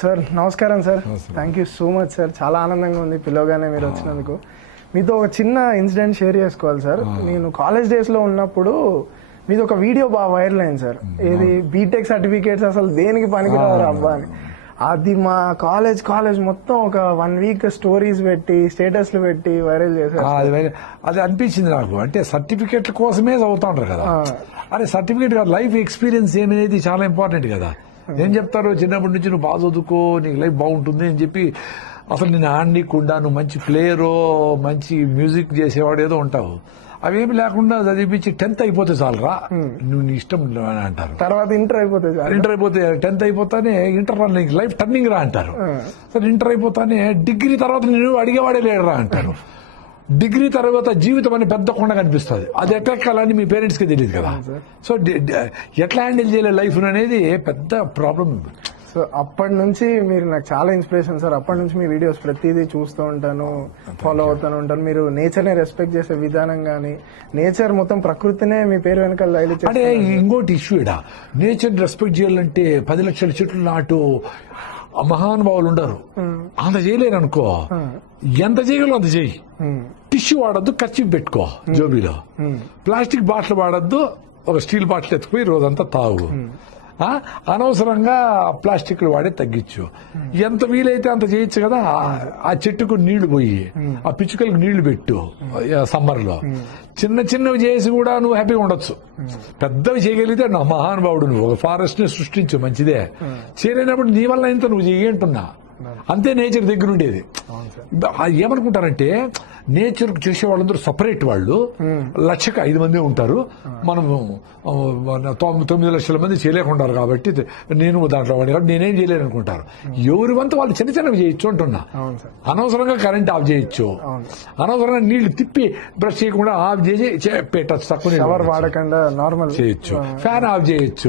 Sir నమస్కారం sir. Thank you so much sir. చాలా ఆనందంగా ఉంది పిలవగానే మీరు వచ్చినందుకు. మీతో ఒక చిన్న ఇన్సిడెంట్ షేర్ చేసుకోవాలి సార్. నేను కాలేజ్ డేస్ లో ఉన్నప్పుడు మీది ఒక వీడియో బాగా వైరల్ అయింది సార్. ఏది బీటెక్ సర్టిఫికేట్స్ అసలు దేనికి పనికిరారు అబ్బా అని. అది మా కాలేజ్ మొత్తం ఒక 1 వీక్ స్టోరీస్ పెట్టి స్టేటస్లు పెట్టి వైరల్ చేశారు. అది అనిపించింది నాకు. అంటే సర్టిఫికెట్ల కోసమే చదువుతా ఉంటారు కదా. అరే సర్టిఫికేట్ కాదు, లైఫ్ ఎక్స్పీరియన్స్ ఏమనేది చాలా ఇంపార్టెంట్ కదా. ఏం చెప్తారు, చిన్నప్పటి నుంచి నువ్వు బాగా చదువుకో నీకు లైఫ్ బాగుంటుంది అని చెప్పి అసలు నేను ఆడనీకుండా నువ్వు మంచి ప్లేయరో మంచి మ్యూజిక్ చేసేవాడు ఏదో ఉంటావు. అవేమి లేకుండా చదివించి 10th అయిపోతే చాలరా నువ్వు నీ ఇష్టం అని అంటారు. తర్వాత ఇంటర్ అయిపోతే 10th అయిపోతానే ఇంటర్ లైఫ్ టర్నింగ్ రా అంటారు. సరే ఇంటర్ అయిపోతానే డిగ్రీ తర్వాత నేను అడిగేవాడే లేడరా అంటారు. డిగ్రీ తర్వాత జీవితం అని పెద్ద కొండ కనిపిస్తుంది. అది ఎక్కలని మీ పేరెంట్స్ కి తెలియదు కదా. సో ఎట్లా హ్యాండిల్ చేయలేదు లైఫ్ అనేది పెద్ద ప్రాబ్లం. సో అప్పటి నుంచి మీరు నాకు చాలా ఇన్స్పిరేషన్ సార్. అప్పటి నుంచి మీ వీడియోస్ ప్రతిదీ చూస్తూ ఉంటాను, ఫాలో అవుతూనే ఉంటాను. మీరు నేచర్ ని రెస్పెక్ట్ చేసే విధానం గానీ, నేచర్ మొత్తం ప్రకృతినే మీ పేరు వెనకాల అంటే ఇంకోటి ఇష్యూ ఇడా నేచర్ రెస్పెక్ట్ చేయాలంటే 10 లక్షల చెట్లు నాటు మహానుభావులు ఉండరు. అంత చేయలేరు అనుకో, ఎంత చేయగలవు అంత చేయి. టిష్యూ వాడద్దు, ఖర్చు పెట్టుకో జోబీలో. ప్లాస్టిక్ బాటిల్ వాడద్దు, ఒక స్టీల్ బాటిల్ ఎత్తుకుపోయి రోజంతా తాగు. అనవసరంగా ప్లాస్టిక్లు వాడే తగ్గించు. ఎంత వీలైతే అంత చేయొచ్చు కదా. ఆ చెట్టుకు నీళ్లు పోయి ఆ పిచ్చుకలకు నీళ్లు పెట్టు సమ్మర్ లో. చిన్నవి చేసి కూడా నువ్వు హ్యాపీగా ఉండొచ్చు. పెద్దవి చేయగలిగితే నా మహానుభావుడు, నువ్వు ఒక ఫారెస్ట్ ని సృష్టించు, మంచిదే. చేయలేనప్పుడు నీ వల్ల ఇంత నువ్వు చెయ్యంటున్నా. అంతే నేచర్ దగ్గర ఉండేది. ఏమనుకుంటారంటే నేచర్ చేసే వాళ్ళందరూ సపరేట్ వాళ్ళు, 1,05,000 మంది ఉంటారు, మనము 9 లక్షల మంది చేయలేకుంటారు కాబట్టి నేను దాంట్లో వాడి కాబట్టి నేనేం చేయలేను అనుకుంటారు. ఎవరి వంతు వాళ్ళు చిన్నవి చేయొచ్చు అంటున్నా. అనవసరంగా కరెంట్ ఆఫ్ చేయొచ్చు, అనవసరంగా నీళ్లు తిప్పి బ్రష్ చేయకుండా ఆఫ్ చేసి పెట్టచ్చు, తక్కువ వాడకుండా నార్మల్ చేయొచ్చు, ఫ్యాన్ ఆఫ్ చేయొచ్చు.